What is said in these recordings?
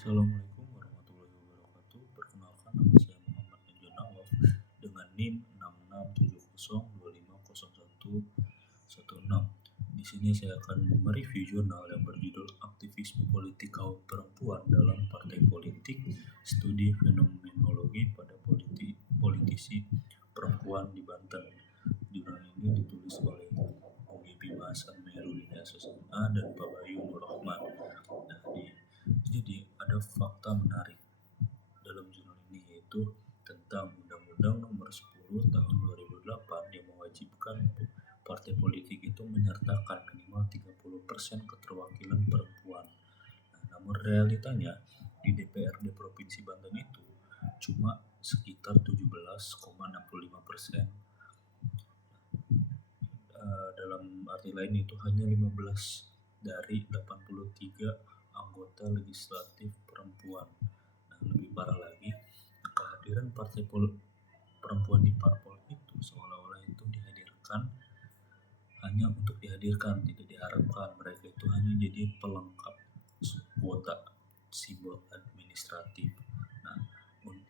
Assalamualaikum warahmatullahi wabarakatuh. Perkenalkan, nama saya Muhammad Najwa Nawaf dengan NIM 6670250116. Di sini saya akan mereview jurnal yang berjudul Aktivisme Politik Kaum Perempuan dalam Partai Politik, Studi Fenomenologi pada Politisi Perempuan di Banten. Jurnal ini ditulis oleh Bung Bima Sanmerudin SSMA dan Pak Bayu Nur Rahman. Jadi ada fakta menarik dalam jurnal ini, yaitu tentang Undang-Undang Nomor 10 Tahun 2008 yang mewajibkan partai politik itu menyertakan minimal 30% keterwakilan perempuan. Namun realitanya di DPRD Provinsi Banten itu cuma sekitar 17,65%. Dalam arti lain itu hanya 15 dari 83 anggota legislatif perempuan. Lebih parah lagi, kehadiran partai perempuan di parpol itu seolah-olah itu dihadirkan hanya untuk dihadirkan, tidak diharapkan. Mereka itu hanya jadi pelengkap kuota simbol administratif,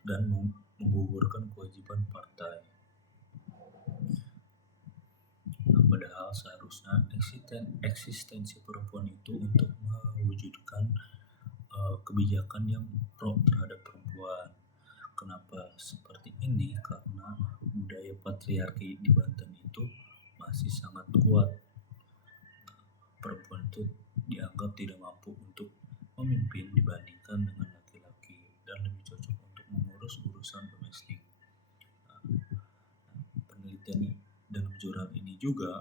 dan menggugurkan kewajiban partai. Padahal seharusnya eksistensi perempuan itu untuk mewujudkan kebijakan yang pro terhadap perempuan. Kenapa seperti ini? Karena budaya patriarki di Banten itu masih sangat kuat. Perempuan itu dianggap tidak mampu untuk memimpin dibandingkan dengan laki-laki dan lebih cocok untuk mengurus urusan domestik. Penelitian dalam jurnal ini juga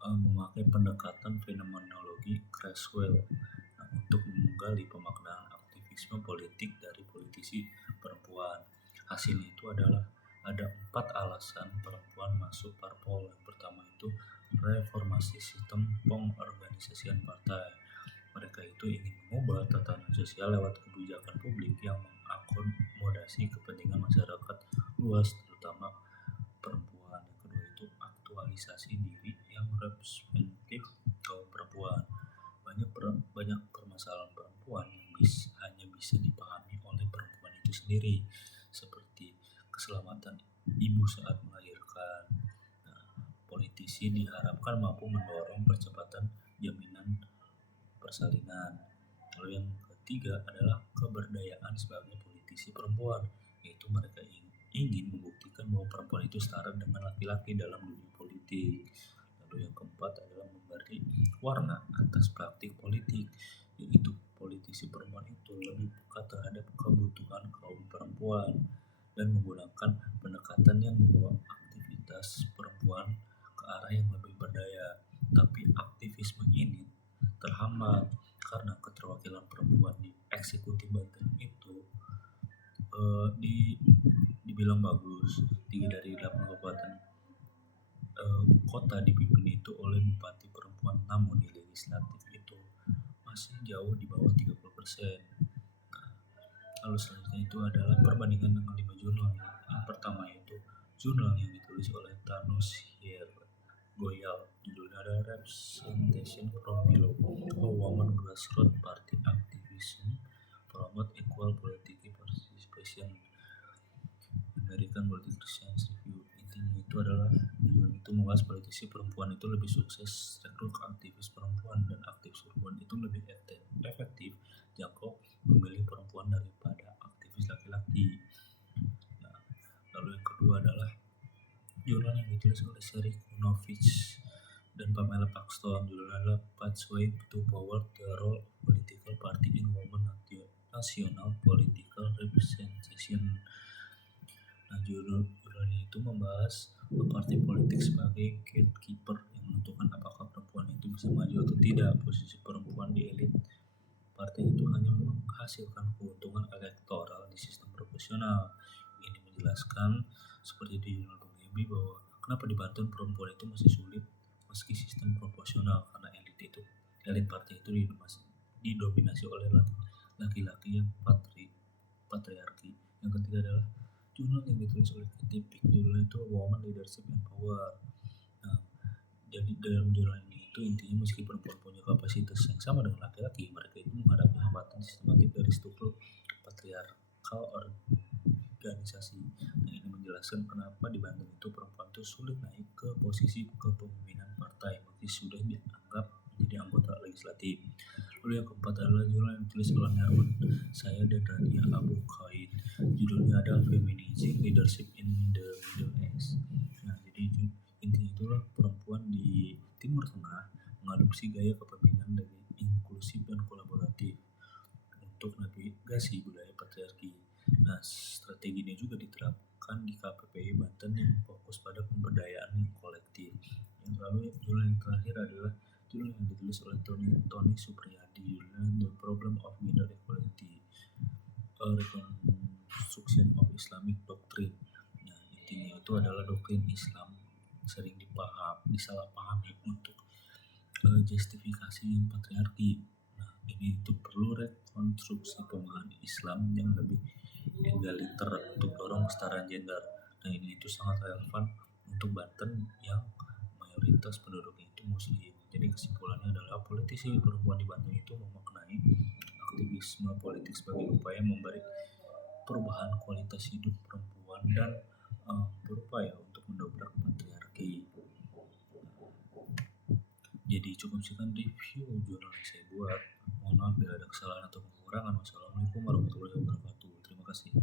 memakai pendekatan fenomenologi Creswell untuk menggali pemaknaan aktivisme politik dari politisi perempuan. Hasilnya itu adalah ada 4 alasan perempuan masuk parpol. Yang pertama itu reformasi sistem pengorganisasian partai. Mereka itu ingin mengubah tatanan sosial lewat kebijakan publik yang mengakomodasi kepentingan masyarakat luas, terutama perempuan. Yang kedua itu aktualisasi diri yang representatif kaum perempuan. Banyak permasalahan perempuan yang hanya bisa dipahami oleh perempuan itu sendiri, seperti keselamatan ibu saat melahirkan. Politisi diharapkan mampu mendorong percepatan jaminan persalinan. Lalu yang ketiga adalah keberdayaan sebagai politisi perempuan, yaitu mereka ingin membuktikan bahwa perempuan itu setara dengan laki-laki dalam dunia politik. Lalu yang keempat adalah memberi warna atas praktik politik, yaitu politisi perempuan itu lebih peka terhadap kebutuhan kaum perempuan dan menggunakan pendekatan yang membawa aktivitas perempuan ke arah yang lebih berdaya. Tapi aktivisme ini terhambat karena keterwakilan perempuan di eksekutif Banten itu dibilang bagus. 3 dari 8 kabupaten kota dipimpin itu oleh bupati perempuan, namun di legislatif itu masih jauh di bawah 30%. Lalu selanjutnya itu adalah perbandingan dengan 5 jurnal. Yang pertama itu jurnal yang ditulis oleh Tanusir Goyal, judulnya adalah Representation from Below, A Woman Grassroots Party Activism Promote Equal Political Participation, American Political Science Review. Intinya itu adalah jurnal itu membahas politisi perempuan itu lebih sukses rekrut aktivis perempuan, dan aktivis perempuan itu lebih efektif jangkau pemilih perempuan daripada aktivis laki-laki. Lalu yang kedua adalah jurnal yang ditulis oleh Sherry Kunovich dan Pamela Paxton, judulnya adalah Pathway to Power: The Role of Political Party in Women National Political Representation. Jurnal ini itu membahas partai politik sebagai gatekeeper yang menentukan apakah perempuan itu bisa maju atau tidak. Posisi perempuan di elit partai itu hanya menghasilkan keuntungan elektoral di sistem proporsional. Ini menjelaskan seperti di jurnal Bung Ebi bahwa kenapa di Banten perempuan itu masih sulit meski sistem proporsional, karena elit partai itu didominasi oleh laki-laki yang patriarki. Yang ketiga adalah jurnal yang ditulis oleh Kitty Pick, judulnya itu Women Leadership and Power. Jadi dalam jurnal ini itu intinya meski perempuan punya kapasitas yang sama dengan laki-laki, mereka itu menghadapi hambatan sistematik dari struktur patriarkal organisasi. Nah, ini menjelaskan kenapa di Banten itu perempuan itu sulit naik ke posisi kepemimpinan partai meski sudah dianggap menjadi anggota legislatif. Lalu yang keempat adalah jurnal yang ditulis oleh Nerman, saya dan Rania Abu Khaid. Judulnya adalah Feminism Leadership in the Middle East. Nah, jadi intinya itulah perempuan di Timur Tengah mengadopsi gaya kepemimpinan dari inklusif dan kolaboratif untuk navigasi budaya patriarki. Nah, strategi ini juga diterapkan di KPPI Banten yang fokus pada pemberdayaan yang kolektif. Yang lalu judul yang terakhir adalah judul yang ditulis oleh Tony Supriyadi, judulnya The Problem of Gender Equality, A Reconstruction of Islamic Doctrine. Nah, intinya itu adalah doktrin Islam sering disalahpahami untuk justifikasi yang patriarki. Nah, ini itu perlu rekonstruksi pemahaman Islam yang lebih egaliter untuk dorong kesetaraan gender. Nah, ini itu sangat relevan untuk Banten yang mayoritas penduduknya itu muslim. Jadi kesimpulannya adalah politisi perempuan di Banten itu memaknai aktivisme politik sebagai upaya memberi perubahan kualitas hidup perempuan dan berupaya untuk mendobrak patriarki. Jadi cukup sekian review jurnal yang saya buat. Mohon maaf bila ada kesalahan atau kekurangan. Wassalamualaikum warahmatullahi wabarakatuh. Terima kasih.